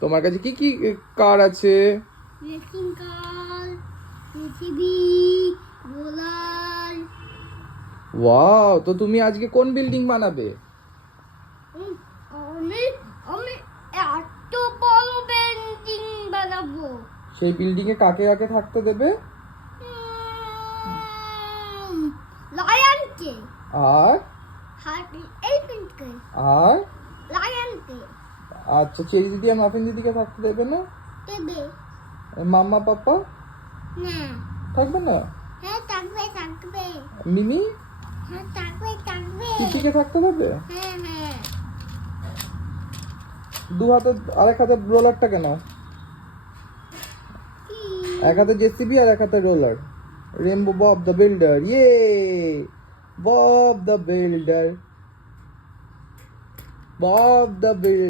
তোমার কাছে কি কি কার আছে? Racing car, JCB, roller. Wow, তো তুমি আজকে কোন বিল্ডিং বানাবে? আমি আমি এত বড় বিল্ডিং বানাবো। সেই বিল্ডিং এ কাকে কাকে থাকতে দেবে? লায়নকে, আর হার্পি এলিফ্যান্টকে, আর লায়নকে আচ্ছা, চেরি দিদি আর মাফিন দিদিকে থাকতে দেবে না? দেবে মাম্মা পাপা না। থাকবে না? হ্যাঁ থাকবে থাকবে। মিমি হ্যাঁ থাকবে থাকবে। চিচিকে থাকতে দেবে? হ্যাঁ হ্যাঁ। দু হাতে, আরেক হাতে রোলারটা কেন? কি? এক হাতে জেসিবি আর এক হাতে roller. Rainbow Bob the builder, ইয়ে Bob the builder, Bob the builder.